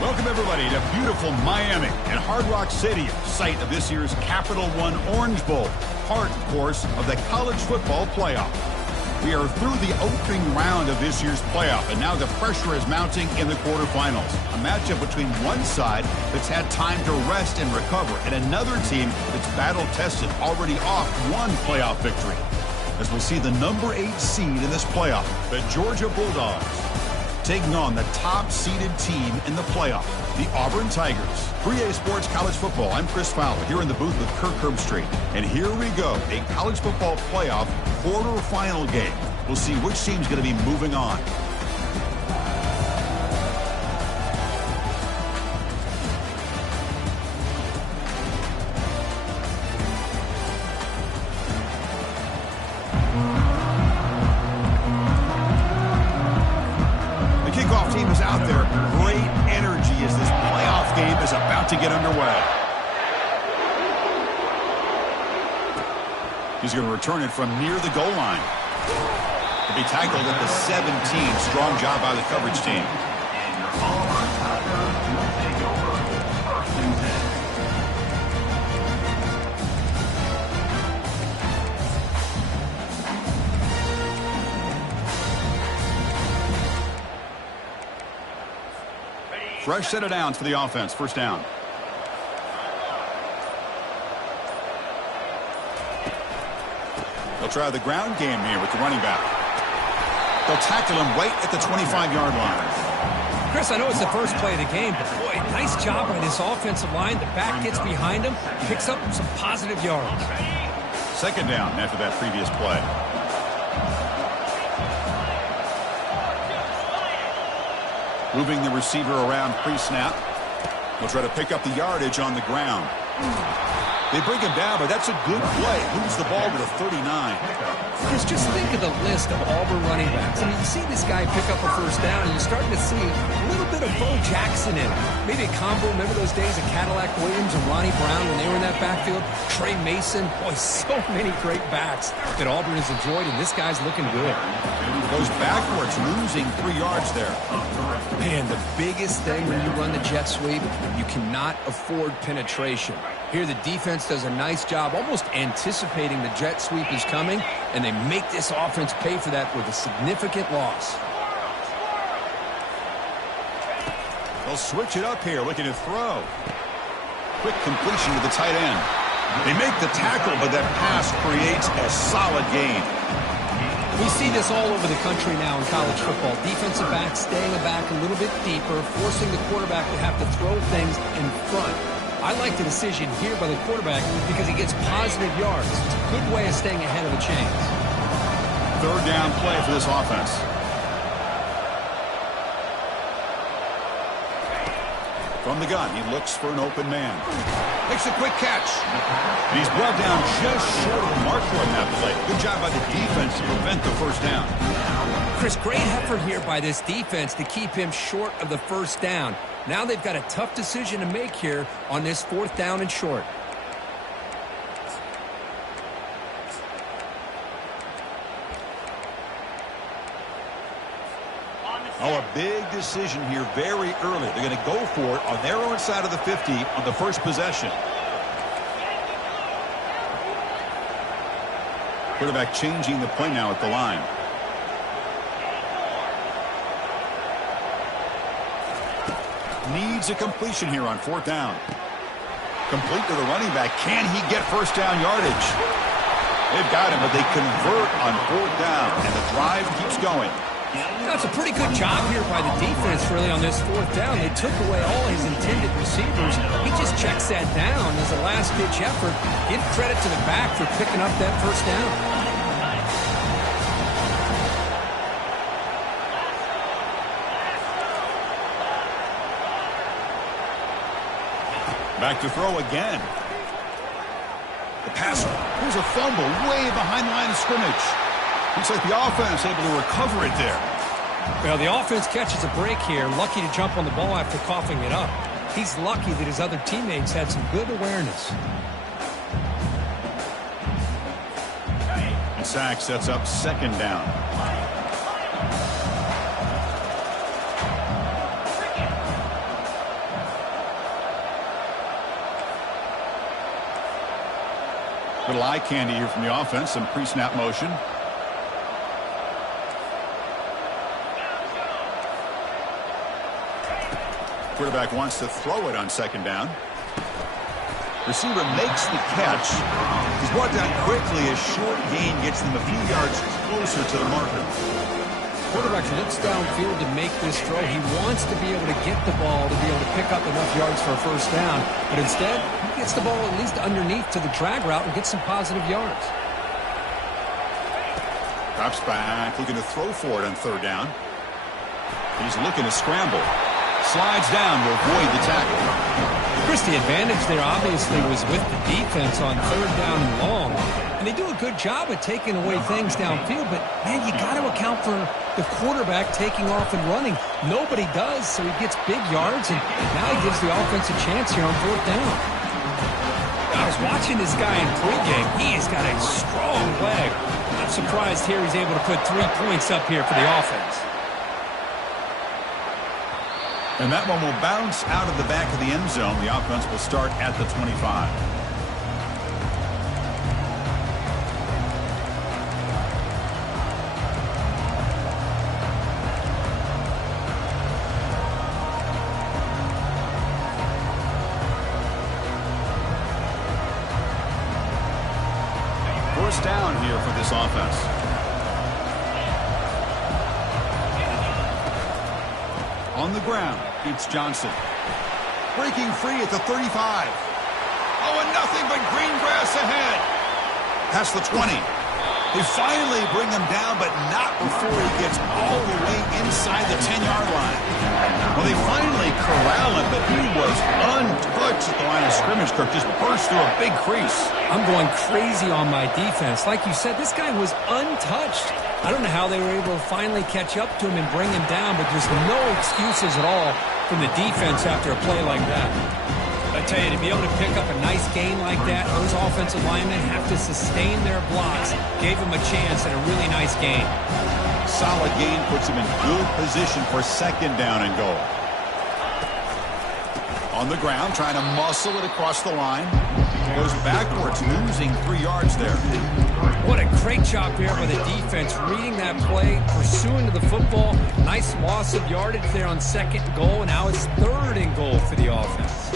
Welcome, everybody, to beautiful Miami and Hard Rock Stadium, site of this year's Capital One Orange Bowl, part, of course, of the college football playoff. We are through the opening round of this year's playoff, and now the pressure is mounting in the quarterfinals. A matchup between one side that's had time to rest and recover, and another team that's battle-tested, already off one playoff victory. As we see the number 8 seed in this playoff, the Georgia Bulldogs, taking on the top-seeded team in the playoff, the Auburn Tigers. 3A Sports College Football, I'm Chris Fowler, here in the booth with Kirk Herbstreit. And here we go, a college football playoff quarterfinal game. We'll see which team's going to be moving on. To get underway. He's going to return it from near the goal line. He'll be tackled at the 17. Strong job by the coverage team. Fresh set of downs for the offense. First down. They'll try the ground game here with the running back. They'll tackle him right at the 25-yard line. Chris, I know it's the first play of the game, but boy, nice job by this offensive line. The back gets behind him, picks up some positive yards. Second down after that previous play. Moving the receiver around pre-snap. They'll try to pick up the yardage on the ground. They bring him down, but that's a good play. Moves the ball to the 39. Chris, just think of the list of Auburn running backs. I mean, you see this guy pick up a first down, and you're starting to see a little bit of Bo Jackson in him. Maybe a combo. Remember those days of Cadillac Williams and Ronnie Brown when they were in that backfield? Trey Mason. Boy, so many great backs that Auburn has enjoyed, and this guy's looking good. Goes backwards, losing 3 yards there. Man, the biggest thing when you run the jet sweep, you cannot afford penetration. Here the defense does a nice job almost anticipating the jet sweep is coming, and they make this offense pay for that with a significant loss. They'll switch it up here, looking to throw. Quick completion to the tight end. They make the tackle, but that pass creates a solid gain. We see this all over the country now in college football. Defensive backs staying back a little bit deeper, forcing the quarterback to have to throw things in front. I like the decision here by the quarterback because he gets positive yards. It's a good way of staying ahead of the chains. Third down play for this offense. From the gun, he looks for an open man. Makes a quick catch. And he's brought down just short of the marker on that play. Good job by the defense to prevent the first down. Chris, great effort here by this defense to keep him short of the first down. Now they've got a tough decision to make here on this 4th down and short. Oh, a big decision here very early. They're going to go for it on their own side of the 50 on the first possession. Quarterback changing the play now at the line. Needs a completion here on 4th down. Complete to the running back. Can he get first down yardage? They've got him, but they convert on 4th down, and the drive keeps going. That's a pretty good job here by the defense, really, on this 4th down. They took away all his intended receivers. He just checks that down as a last-ditch effort. Give credit to the back for picking up that first down. Back to throw again. The passer. Here's a fumble way behind the line of scrimmage. Looks like the offense able to recover it there. Well, the offense catches a break here. Lucky to jump on the ball after coughing it up. He's lucky that his other teammates had some good awareness. And sack sets up 2nd down. Little eye candy here from the offense. Some pre-snap motion. Quarterback wants to throw it on second down. Receiver makes the catch. He's brought down quickly. A short gain gets them a few yards closer to the marker. Quarterback looks downfield to make this throw. He wants to be able to get the ball to be able to pick up enough yards for a first down. But instead, he gets the ball at least underneath to the drag route and gets some positive yards. Drops back, looking to throw for it on third down. He's looking to scramble. Slides down to avoid the tackle. Chris, the advantage there obviously was with the defense on third down and long. And they do a good job at taking away things downfield, but, man, you got to account for the quarterback taking off and running. Nobody does, so he gets big yards, and now he gives the offense a chance here on fourth down. I was watching this guy in pregame. He has got a strong leg. I'm surprised here he's able to put 3 points up here for the offense. And that one will bounce out of the back of the end zone. The offense will start at the 25. First down here for this offense. On the ground, it's Johnson. Breaking free at the 35. Oh, and nothing but green grass ahead. Past the 20. They finally bring him down, but not before he gets all the way inside the 10-yard line. Well, they finally corral him, but he was untouched at the line of scrimmage. Kirk just burst through a big crease. I'm going crazy on my defense. Like you said, this guy was untouched. I don't know how they were able to finally catch up to him and bring him down, but there's no excuses at all from the defense after a play like that. I tell you, to be able to pick up a nice gain like that, those offensive linemen have to sustain their blocks. Gave him a chance at a really nice gain. Solid gain puts him in good position for second down and goal. On the ground, trying to muscle it across the line. Goes backwards, losing 3 yards there. What a great job here by the defense, reading that play, pursuing to the football. Nice loss of yardage there on second and goal, and now it's third and goal for the offense.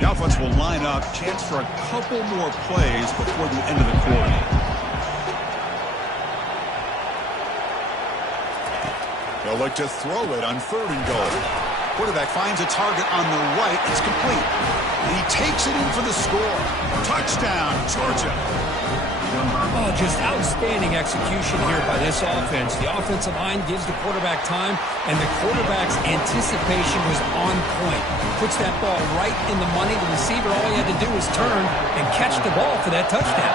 The offense will line up, chance for a couple more plays before the end of the quarter. They'll look to throw it on third and goal. Quarterback finds a target on the right. It's complete. And he takes it in for the score. Touchdown, Georgia. Oh, just outstanding execution here by this offense. The offensive line gives the quarterback time, and the quarterback's anticipation was on point. Puts that ball right in the money. The receiver, all he had to do was turn and catch the ball for that touchdown.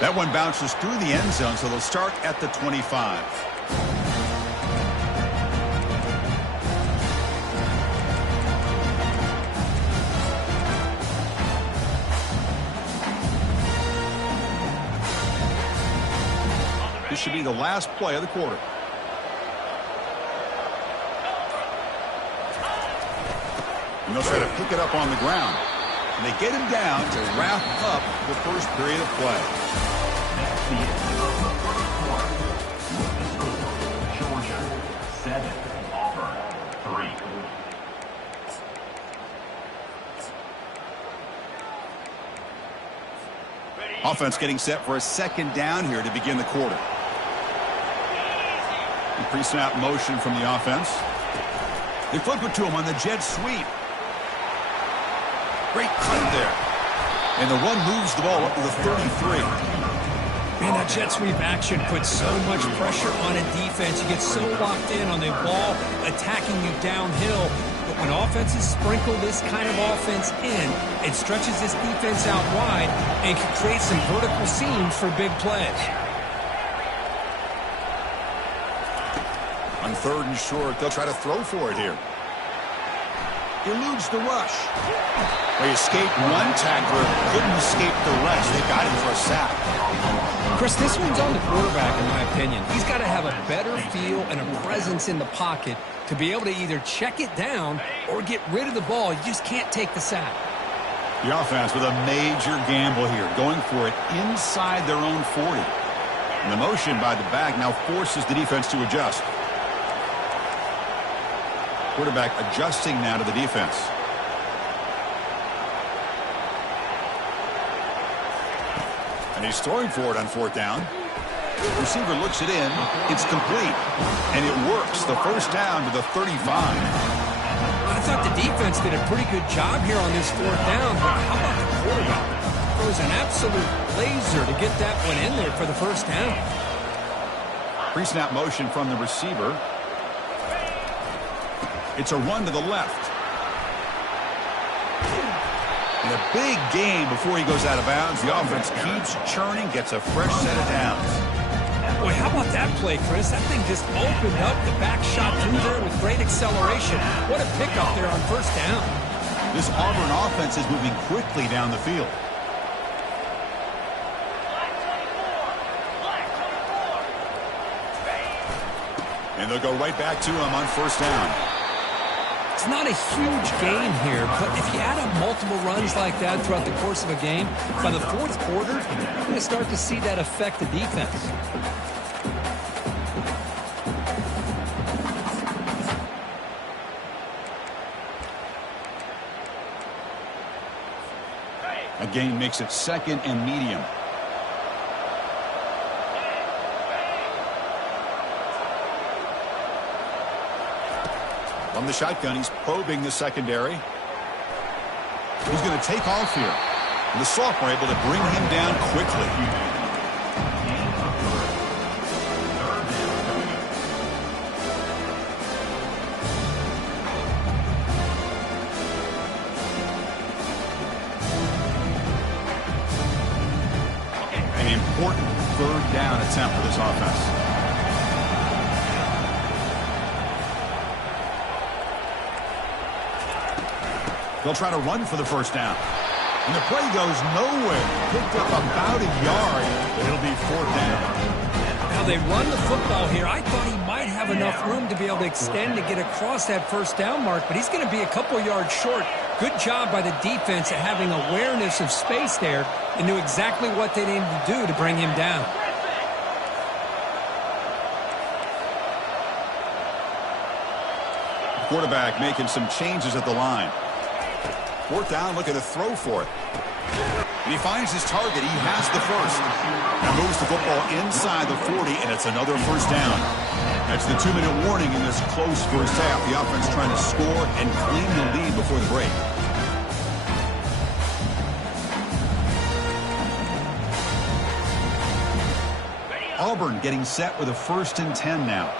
That one bounces through the end zone, so they'll start at the 25. This should be the last play of the quarter. And they'll try to pick it up on the ground. And they get him down to wrap up the first period of play. Georgia 7, Auburn 3. Offense getting set for a second down here to begin the quarter. The pre-snap motion from the offense. They flip it to him on the jet sweep. Great cut there. And the run moves the ball up to the 33. Man, that jet sweep action puts so much pressure on a defense. You get so locked in on the ball attacking you downhill. But when offenses sprinkle this kind of offense in, it stretches this defense out wide and can create some vertical seams for big plays. On third and short, they'll try to throw for it here. Eludes the rush. They escaped one tackler, couldn't escape the rest. They got him for a sack. Chris, this one's on the quarterback, in my opinion. He's got to have a better feel and a presence in the pocket to be able to either check it down or get rid of the ball. You just can't take the sack. The offense with a major gamble here, going for it inside their own 40. And the motion by the back now forces the defense to adjust. Quarterback adjusting now to the defense. And he's throwing for it on 4th down. Receiver looks it in. It's complete. And it works. The first down to the 35. I thought the defense did a pretty good job here on this 4th down, but how about the quarterback? Throws an absolute laser to get that one in there for the first down. Pre-snap motion from the receiver. It's a run to the left. And a big gain before he goes out of bounds. The offense keeps churning, gets a fresh set of downs. Boy, how about that play, Chris? That thing just opened up. The back shot through there with great acceleration. What a pickup there on first down. This Auburn offense is moving quickly down the field. And they'll go right back to him on first down. It's not a huge gain here, but if you add up multiple runs like that throughout the course of a game, by the 4th quarter, you're going to start to see that affect the defense. A gain makes it 2nd and medium. From the shotgun, he's probing the secondary. He's going to take off here. And the sophomore able to bring him down quickly. An important 3rd down attempt for this offense. They'll try to run for the first down. And the play goes nowhere. Picked up about a yard, but it'll be 4th down. Now they run the football here. I thought he might have enough room to be able to extend to get across that first down mark, but he's going to be a couple yards short. Good job by the defense at having awareness of space there and knew exactly what they needed to do to bring him down. Quarterback making some changes at the line. 4th down, looking to throw for it. And he finds his target. He has the first. Now moves the football inside the 40, and it's another first down. That's the 2-minute warning in this close first half. The offense trying to score and claim the lead before the break. Auburn getting set with a 1st and 10 now.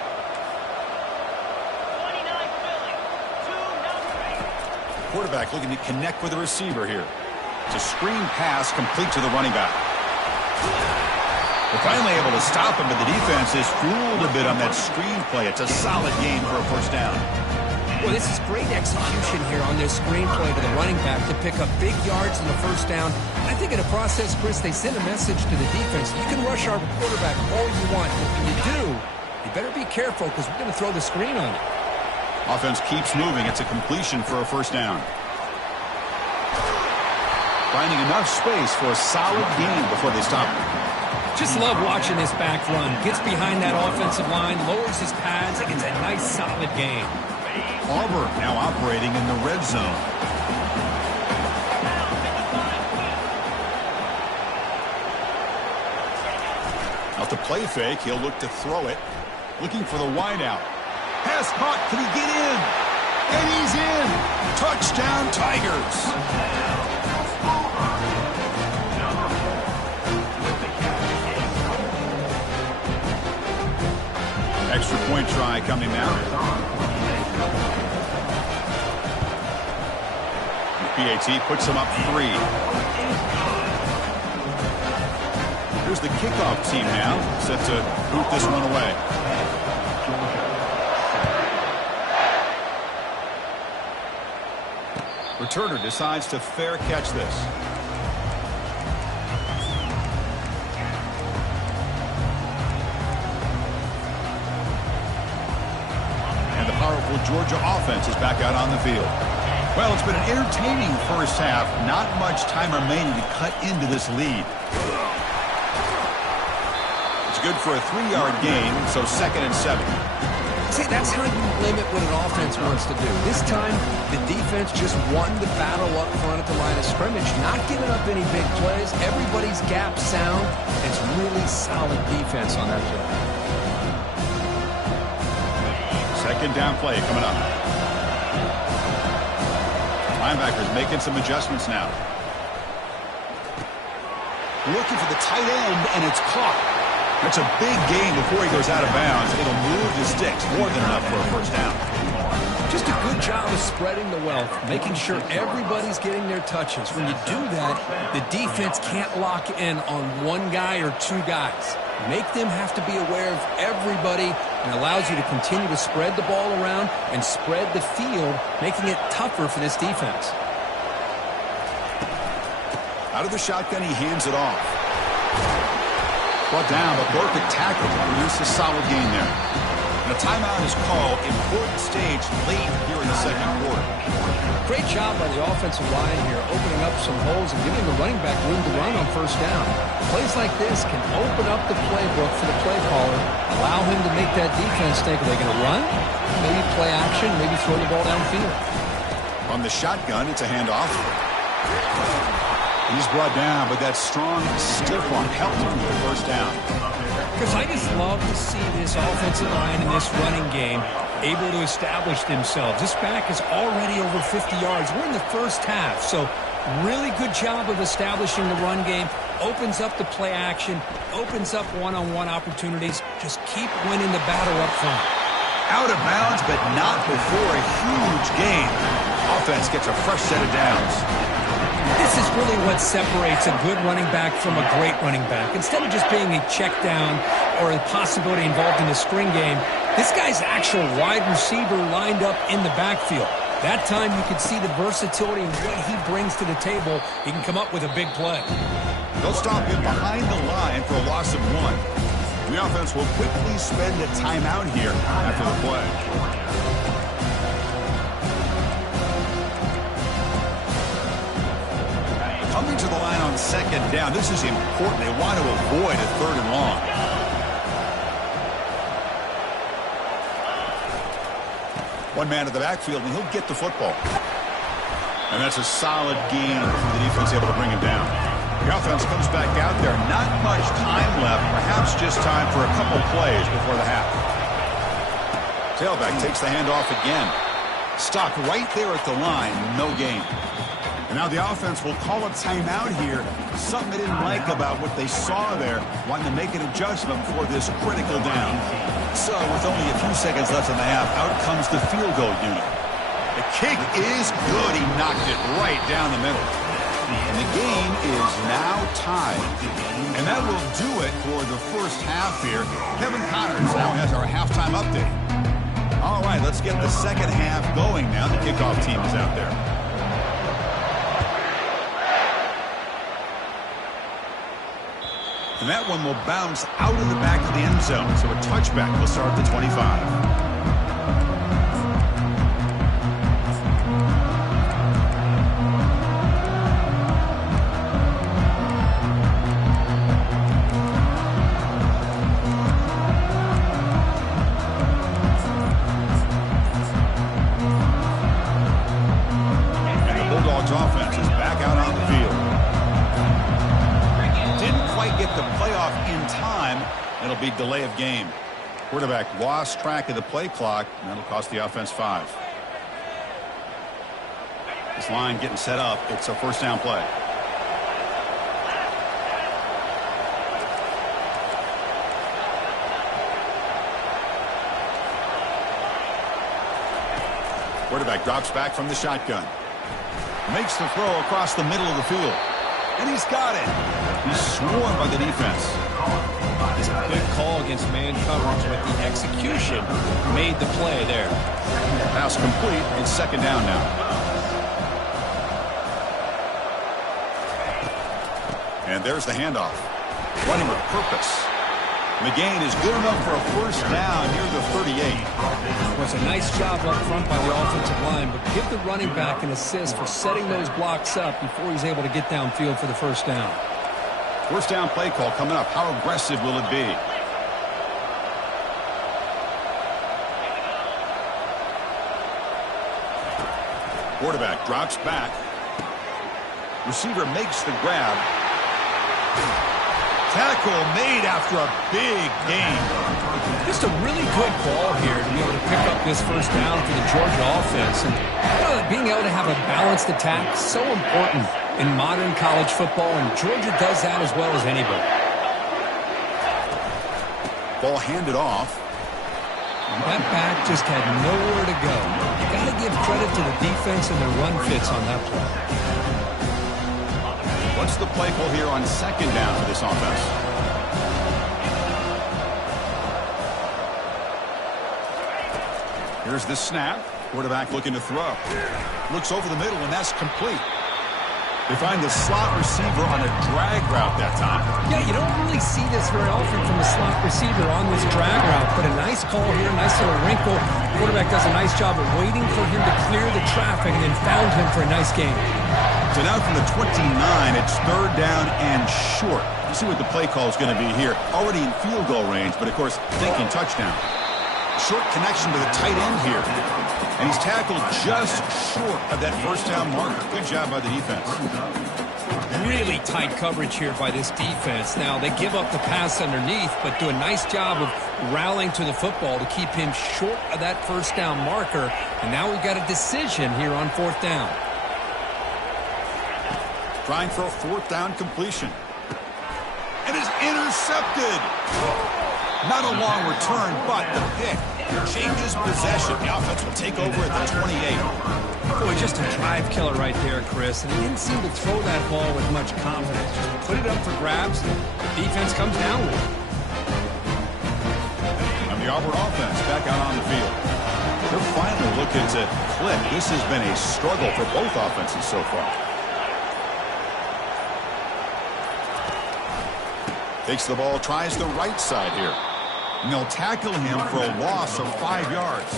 Quarterback looking to connect with the receiver here. It's a screen pass complete to the running back. They're finally able to stop him, but the defense is fooled a bit on that screen play. It's a solid game for a first down. Well, this is great execution here on this screen play to the running back to pick up big yards in the first down. I think in the process, Chris, they send a message to the defense. You can rush our quarterback all you want, but when you do, you better be careful because we're going to throw the screen on you. Offense keeps moving. It's a completion for a first down. Finding enough space for a solid gain before they stop. Just love watching this back run. Gets behind that offensive line, lowers his pads, and gets a nice solid gain. Auburn now operating in the red zone. Out the play fake, he'll look to throw it. Looking for the wideout. Pass caught. Can he get in? And he's in. Touchdown, Tigers. Extra point try coming now. PAT puts him up 3. Here's the kickoff team now, set to boot this one away. Returner decides to fair catch this. successful Georgia offense is back out on the field. Well, it's been an entertaining first half. Not much time remaining to cut into this lead. It's good for a 3-yard gain, so 2nd and 7. See, that's how you limit what an offense wants to do. This time, the defense just won the battle up front at the line of scrimmage, not giving up any big plays. Everybody's gap sound. It's really solid defense on that play. 2nd down play coming up. Linebackers making some adjustments now. Looking for the tight end, and it's caught. That's a big gain before he goes out of bounds. It'll move the sticks, more than enough for a first down. Just a good job of spreading the wealth, making sure everybody's getting their touches. When you do that, the defense can't lock in on one guy or two guys. Make them have to be aware of everybody, and allows you to continue to spread the ball around and spread the field, making it tougher for this defense. Out of the shotgun, he hands it off. Brought down, but perfect tackle to produce a solid gain there. And a timeout is called. Important stage late here in the second quarter. Great job by the offensive line here, opening up some holes and giving the running back room to run on first down. Plays like this can open up the playbook for the play caller, allow him to make that defense think, are they going to run? Maybe play action, maybe throw the ball downfield. On the shotgun, it's a handoff. He's brought down, but that strong, stiff arm helped him with the first down. Because I just love to see this offensive line in this running game able to establish themselves. This back is already over 50 yards. We're in the first half, so really good job of establishing the run game. Opens up the play action, opens up one-on-one opportunities. Just keep winning the battle up front. Out of bounds, but not before a huge gain. Offense gets a fresh set of downs. This is really what separates a good running back from a great running back. Instead of just being a check down or a possibility involved in a screen game, this guy's actual wide receiver lined up in the backfield. That time you can see the versatility and what he brings to the table. He can come up with a big play. They'll stop him behind the line for a loss of 1. The offense will quickly spend a timeout here after the play. Coming to the line on 2nd down. This is important. They want to avoid a 3rd and long. One man in the backfield, and he'll get the football. And that's a solid gain for the defense able to bring him down. The offense comes back out there. Not much time left. Perhaps just time for a couple plays before the half. Tailback takes the handoff again. Stopped right there at the line. No gain. And now the offense will call a timeout here. Something they didn't like about what they saw there. Wanting to make an adjustment before this critical down. So with only a few seconds left in the half, out comes the field goal unit. The kick is good. He knocked it right down the middle. And the game is now tied. And that will do it for the first half here. Kevin Connors now has our halftime update. All right, let's get the second half going now. The kickoff team is out there. And that one will bounce out of the back of the end zone. So a touchback will start at the 25. Offense is back out on the field. Didn't quite get the playoff in time. It'll be delay of game. Quarterback lost track of the play clock, and that'll cost the offense 5. This line getting set up. It's a first down play. Quarterback drops back from the shotgun. Makes the throw across the middle of the field. And he's got it. He's swarmed by the defense. It's a good call against man coverage, but the execution made the play there. Pass complete. It's second down now. And there's the handoff. Running with purpose. The gain is good enough for a first down near the 38. Well, it's a nice job up front by the offensive line, but give the running back an assist for setting those blocks up before he's able to get downfield for the first down. First down play call coming up. How aggressive will it be? Quarterback drops back. Receiver makes the grab. Tackle made after a big gain. Just a really good ball here to be able to pick up this first down for the Georgia offense. And being able to have a balanced attack is so important in modern college football, and Georgia does that as well as anybody. Ball handed off. That back just had nowhere to go. You got to give credit to the defense and their run fits on that play. What's the play call here on second down for this offense? Here's the snap. Quarterback looking to throw. Looks over the middle, and that's complete. They find the slot receiver on a drag route that time. Yeah, you don't really see this very often from a slot receiver on this drag route, but a nice call here, nice little wrinkle. The quarterback does a nice job of waiting for him to clear the traffic and then found him for a nice gain. So now from the 29, it's third down and short. You see what the play call is going to be here. Already in field goal range, but of course thinking touchdown. Short connection to the tight end here. And he's tackled just short of that first down marker. Good job by the defense. Really tight coverage here by this defense. Now, they give up the pass underneath, but do a nice job of rallying to the football to keep him short of that first down marker. And now we've got a decision here on fourth down. Trying for a fourth down completion. And is intercepted. Not a long return, but the pick changes possession. The offense will take over at the 28. Boy, just a drive killer right there, Chris. And he didn't seem to throw that ball with much confidence. Just put it up for grabs. Defense comes down with it. And the Auburn offense back out on the field. They're finally looking to click. This has been a struggle for both offenses so far. Takes the ball, tries the right side here. And they'll tackle him for a loss of 5 yards.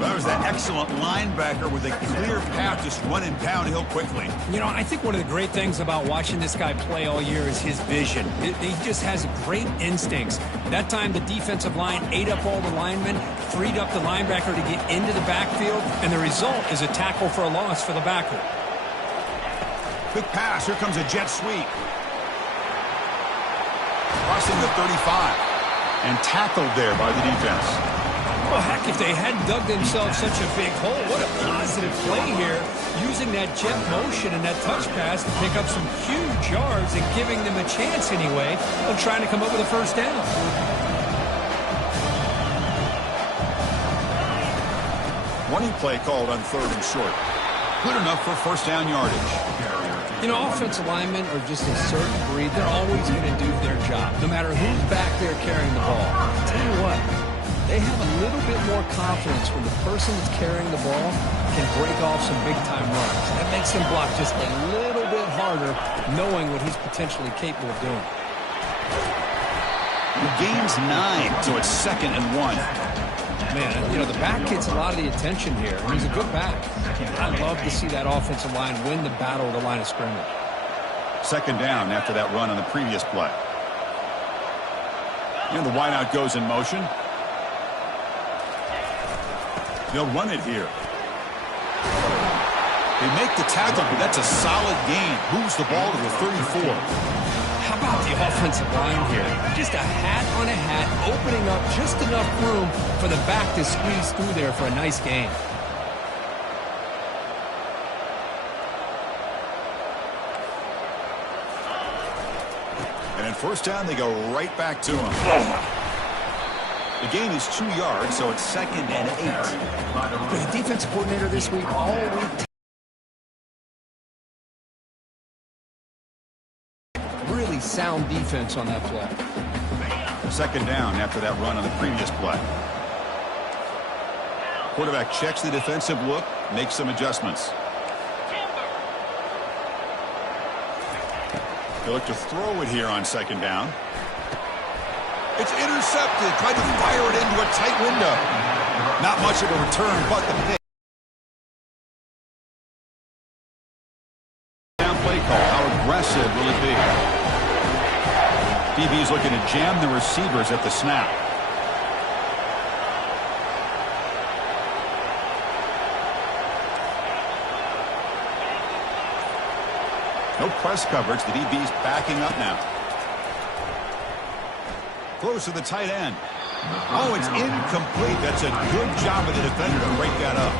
That was that excellent linebacker with a clear path just running downhill quickly. You know, I think one of the great things about watching this guy play all year is his vision. He just has great instincts. That time the defensive line ate up all the linemen, freed up the linebacker to get into the backfield, and the result is a tackle for a loss for the backer. Quick pass. Here comes a jet sweep. Crossing the 35. And tackled there by the defense. Well, heck, if they hadn't dug themselves such a big hole, what a positive play here. Using that jet motion and that touch pass to pick up some huge yards and giving them a chance anyway of trying to come up with a first down. Running play called on third and short. Good enough for first down yardage. You know, offensive linemen are just a certain breed. They're always going to do their job, no matter who's back there carrying the ball. I'll tell you what, they have a little bit more confidence when the person that's carrying the ball can break off some big-time runs. That makes them block just a little bit harder, knowing what he's potentially capable of doing. He gains 9, so it's 2nd and 1. Man, you know, the back gets a lot of the attention here, and he's a good back. I love to see that offensive line win the battle of the line of scrimmage. 2nd down after that run on the previous play. And the wideout goes in motion. They'll run it here. They make the tackle, but that's a solid gain. Moves the ball to the 34. How about the offensive line here? Just a hat on a hat, opening up just enough room for the back to squeeze through there for a nice gain. And in first down, they go right back to him. The gain is 2 yards, so it's 2nd and 8. The defensive coordinator this week all week. Really sound defense on that play. 2nd down after that run on the previous play. Quarterback checks the defensive look, makes some adjustments. They look to throw it here on 2nd down. It's intercepted. Tried to fire it into a tight window. Not much of a return, but the pick. Down play call. How aggressive will it be? DB's looking to jam the receivers at the snap. No press coverage. The DB's backing up now. Close to the tight end. Oh, it's incomplete. That's a good job of the defender to break that up.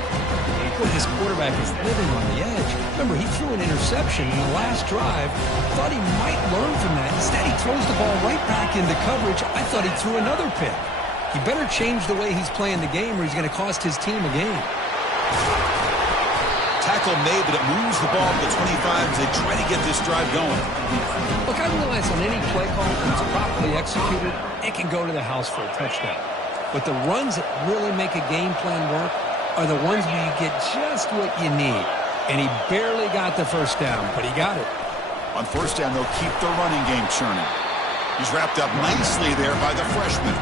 Boy, this quarterback is living on the edge. Remember, he threw an interception in the last drive. Thought he might learn from that. Instead, he throws the ball right back into coverage. I thought he threw another pick. He better change the way he's playing the game or he's going to cost his team a game. Tackle made, but it moves the ball to the 25 as they try to get this drive going. Look, I realize on any play call, when it's properly executed, it can go to the house for a touchdown. But the runs that really make a game plan work are the ones where you get just what you need. And he barely got the first down, but he got it. On first down, they'll keep the running game churning. He's wrapped up nicely there by the freshman.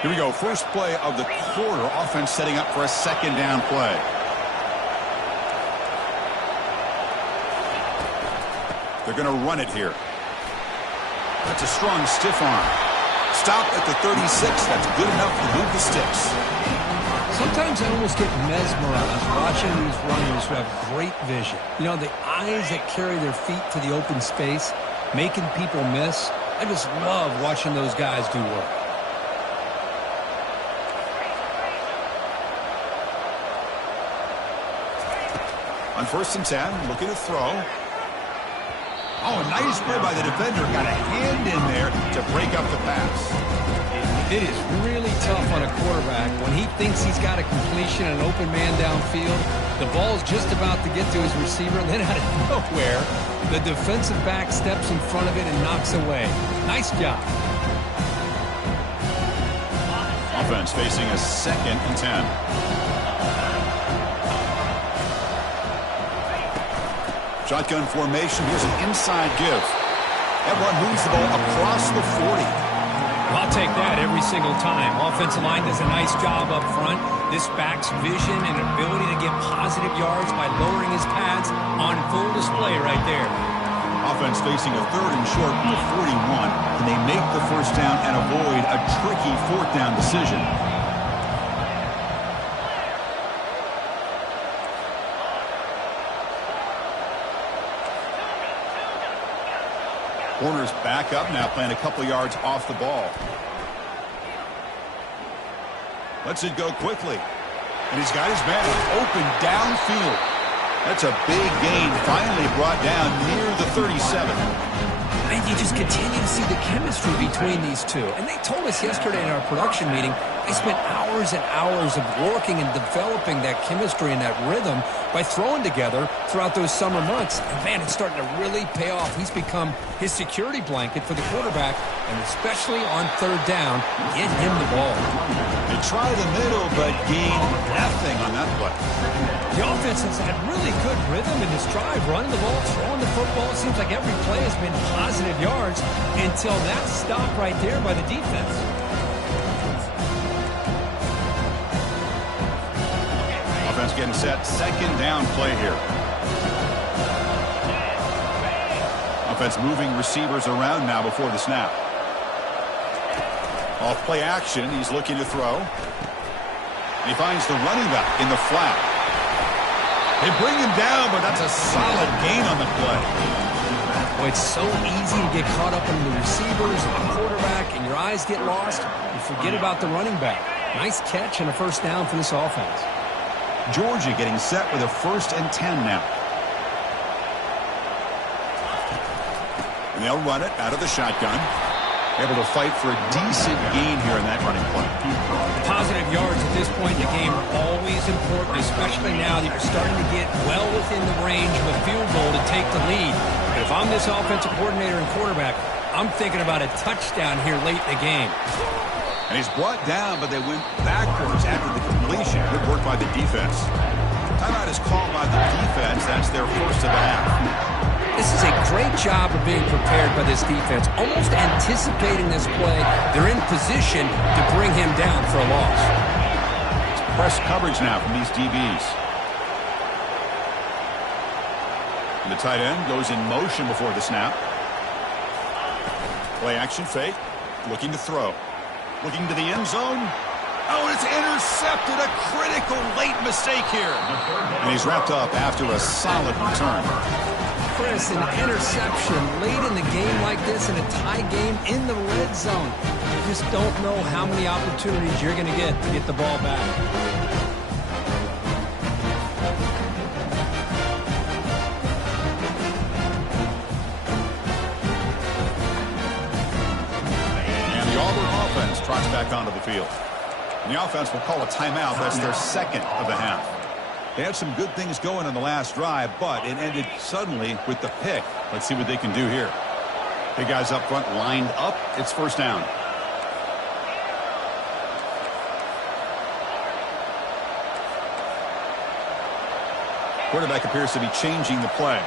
Here we go. First play of the quarter. Offense setting up for a second down play. They're going to run it here. That's a strong stiff arm. Stop at the 36. That's good enough to move the sticks. Sometimes I almost get mesmerized watching these runners who have great vision. You know, the eyes that carry their feet to the open space, making people miss. I just love watching those guys do work. On first and 10, looking to throw. Oh, a nice play by the defender. Got a hand in there to break up the pass. It is really tough on a quarterback when he thinks he's got a completion and an open man downfield. The ball's just about to get to his receiver, and then out of nowhere, the defensive back steps in front of it and knocks away. Nice job. Offense facing a second and 10. Shotgun formation. Here's an inside give. Everyone moves the ball across the 40. I'll take that every single time. Offensive line does a nice job up front. This back's vision and ability to get positive yards by lowering his pads on full display right there. Offense facing a third and short from the 41. Can they make the first down and avoid a tricky fourth down decision? Corners back up now, playing a couple yards off the ball. Lets it go quickly. And he's got his man open downfield. That's a big gain, finally brought down near the 37. And you just continue to see the chemistry between these two. And they told us yesterday in our production meeting, they spent hours and hours of working and developing that chemistry and that rhythm by throwing together throughout those summer months. And man, it's starting to really pay off. He's become his security blanket for the quarterback, and especially on third down, get him the ball. They try the middle, but gain nothing on that play. The offense has had really good rhythm in this drive, running the ball, throwing the football. It seems like every play has been positive yards until that stop right there by the defense. Offense getting set. Second down play here. Offense moving receivers around now before the snap. Off play action. He's looking to throw. He finds the running back in the flat. They bring him down, but that's a solid gain on the play. Boy, it's so easy to get caught up in the receivers and the quarterback, and your eyes get lost. You forget about the running back. Nice catch and a first down for this offense. Georgia getting set with a first and 10 now. And they'll run it out of the shotgun. Able to fight for a decent gain here in that running play. Positive yards at this point in the game are always important, especially now that you're starting to get well within the range of a field goal to take the lead. But if I'm this offensive coordinator and quarterback, I'm thinking about a touchdown here late in the game. And he's brought down, but they went backwards after the completion. Good work by the defense. Timeout is called by the defense. That's their first of the half. This is a great job of being prepared by this defense, almost anticipating this play. They're in position to bring him down for a loss. It's press coverage now from these DBs. And the tight end goes in motion before the snap. Play action fake. Looking to throw. Looking to the end zone. Oh, it's intercepted. A critical late mistake here. And he's wrapped up after a solid return. Chris, an interception late in the game like this in a tie game in the red zone. You just don't know how many opportunities you're going to get the ball back. And the Auburn offense trots back onto the field. And the offense will call a timeout. That's their second of the half. They had some good things going on the last drive, but it ended suddenly with the pick. Let's see what they can do here. Big guys up front lined up. It's first down. Quarterback appears to be changing the play.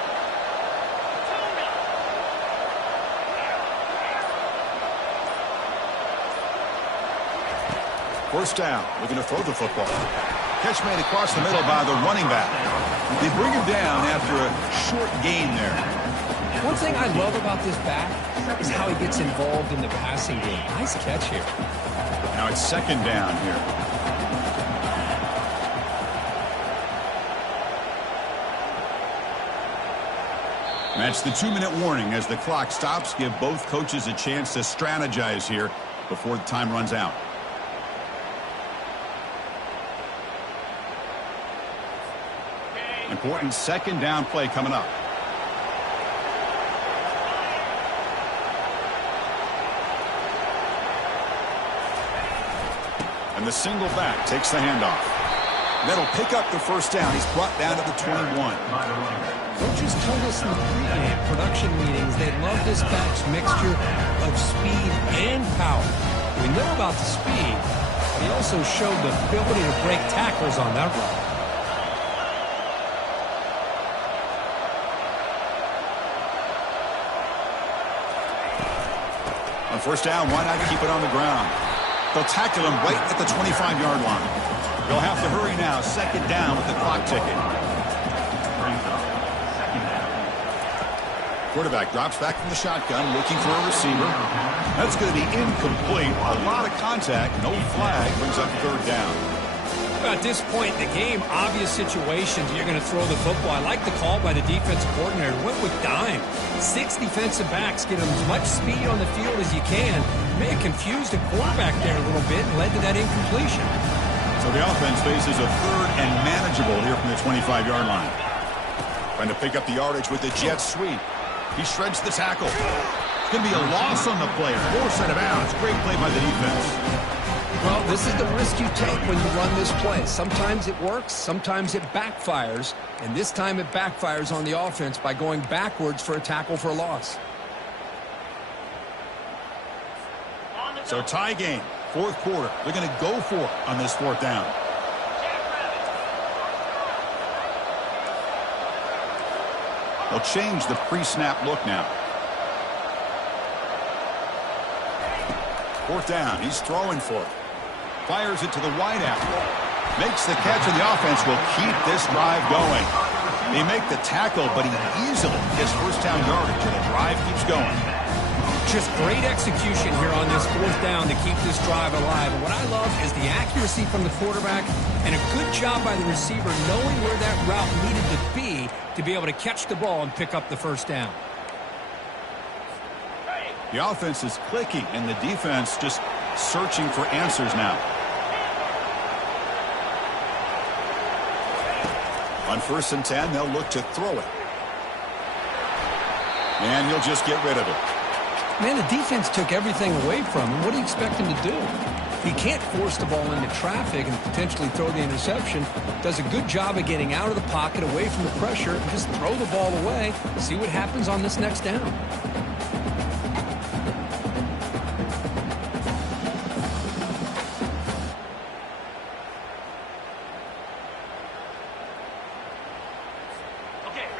First down. Looking to throw the football. Catch made across the middle by the running back. They bring him down after a short gain there. One thing I love about this back is how he gets involved in the passing game. Nice catch here. Now it's second down here. That's the 2-minute warning as the clock stops. Give both coaches a chance to strategize here before the time runs out. Important second down play coming up. And the single back takes the handoff. That'll pick up the first down. He's brought down to the 21. Coaches told us in the pregame production meetings they love this back's mixture of speed and power. We know about the speed, but he also showed the ability to break tackles on that run. On first down, why not keep it on the ground? They'll tackle him right at the 25-yard line. They'll have to hurry now. Second down with the clock ticking. Quarterback drops back from the shotgun, looking for a receiver. That's going to be incomplete. A lot of contact. No flag. Brings up third down. At this point in the game, obvious situations, you're going to throw the football. I like the call by the defensive coordinator. Went with dime. 6 defensive backs get as much speed on the field as you can. May have confused the quarterback there a little bit and led to that incompletion. So the offense faces a third and manageable here from the 25-yard line. Trying to pick up the yardage with the jet sweep. He shreds the tackle. It's going to be a loss on the play. Force out of bounds. Great play by the defense. Well, this is the risk you take when you run this play. Sometimes it works, sometimes it backfires, and this time it backfires on the offense by going backwards for a tackle for a loss. So tie game, fourth quarter. They're going to go for it on this fourth down. They'll change the pre-snap look now. Fourth down, he's throwing for it. Fires it to the wideout. Makes the catch, and the offense will keep this drive going. They make the tackle, but he easily gets first down yardage, and the drive keeps going. Just great execution here on this fourth down to keep this drive alive. And what I love is the accuracy from the quarterback and a good job by the receiver knowing where that route needed to be able to catch the ball and pick up the first down. The offense is clicking, and the defense just searching for answers now. On 1st and 10, they'll look to throw it. And he'll just get rid of it. Man, the defense took everything away from him. What do you expect him to do? He can't force the ball into traffic and potentially throw the interception. Does a good job of getting out of the pocket, away from the pressure, and just throw the ball away. See what happens on this next down.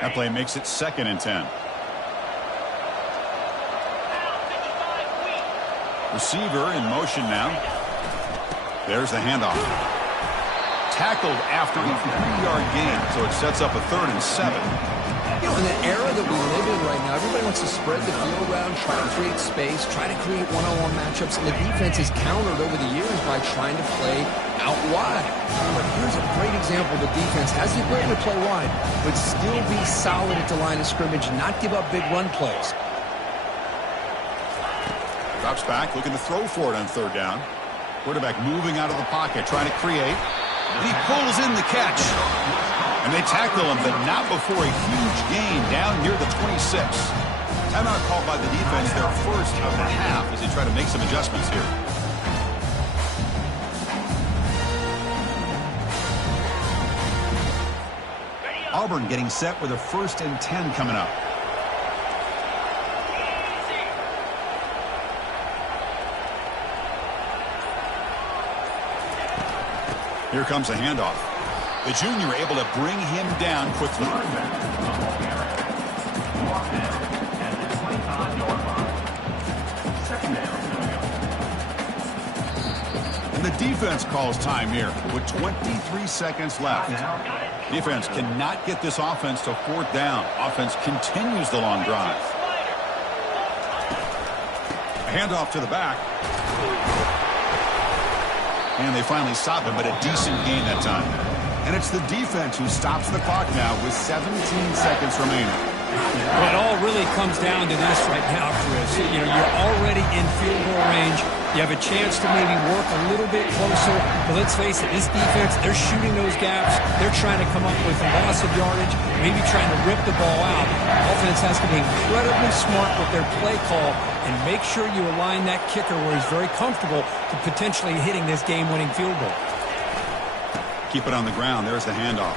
That play makes it 2nd and 10. Receiver in motion now. There's the handoff. Tackled after a 3-yard gain, so it sets up a 3rd and 7. You know, in the era that we live in right now, everybody wants to spread the field around, try to create space, try to create one-on-one matchups, and the defense is countered over the years by trying to play out wide. But here's a great example. The defense has the ability to play wide, but still be solid at the line of scrimmage, not give up big run plays. Drops back, looking to throw for it on 3rd down. Quarterback moving out of the pocket, trying to create. And he pulls in the catch. And they tackle him, but not before a huge gain down near the 26. Timeout called by the defense, their first of the half, as they try to make some adjustments here. Auburn getting set with a 1st and 10 coming up. Here comes a handoff. The junior able to bring him down quickly. And the defense calls time here with 23 seconds left. Defense cannot get this offense to 4th down. Offense continues the long drive. A handoff to the back. And they finally stop him, but a decent gain that time. And it's the defense who stops the clock now with 17 seconds remaining. Well, it all really comes down to this right now, Chris. You know, you're already in field goal range. You have a chance to maybe work a little bit closer. But let's face it, this defense, they're shooting those gaps. They're trying to come up with a loss of yardage, maybe trying to rip the ball out. Offense has to be incredibly smart with their play call and make sure you align that kicker where he's very comfortable to potentially hitting this game-winning field goal. Keep it on the ground. There's the handoff.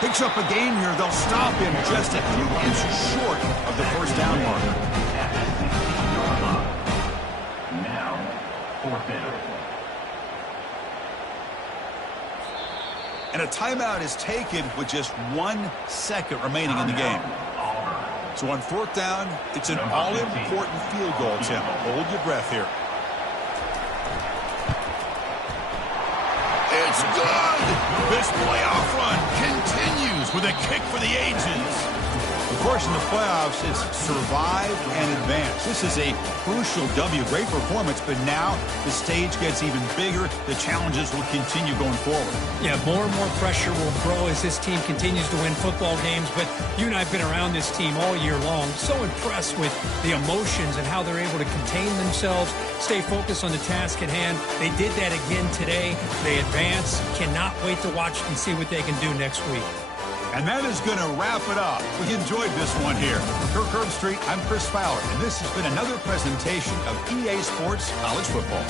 Picks up a gain here. They'll stop him just a few inches short of the 1st down marker. Now, 4th down. And a timeout is taken with just 1 second remaining in the game. So on 4th down, it's an all-important field goal, Tim. Hold your breath here. It's good! This playoff run continues with a kick for the ages. Of course, in the playoffs, it's survive and advance. This is a crucial W. Great performance, but now the stage gets even bigger. The challenges will continue going forward. Yeah, more and more pressure will grow as this team continues to win football games, but you and I have been around this team all year long. So impressed with the emotions and how they're able to contain themselves, stay focused on the task at hand. They did that again today. They advance. Cannot wait to watch and see what they can do next week. And that is going to wrap it up. We enjoyed this one here. For Kirk Herbstreit, I'm Chris Fowler, and this has been another presentation of EA Sports College Football.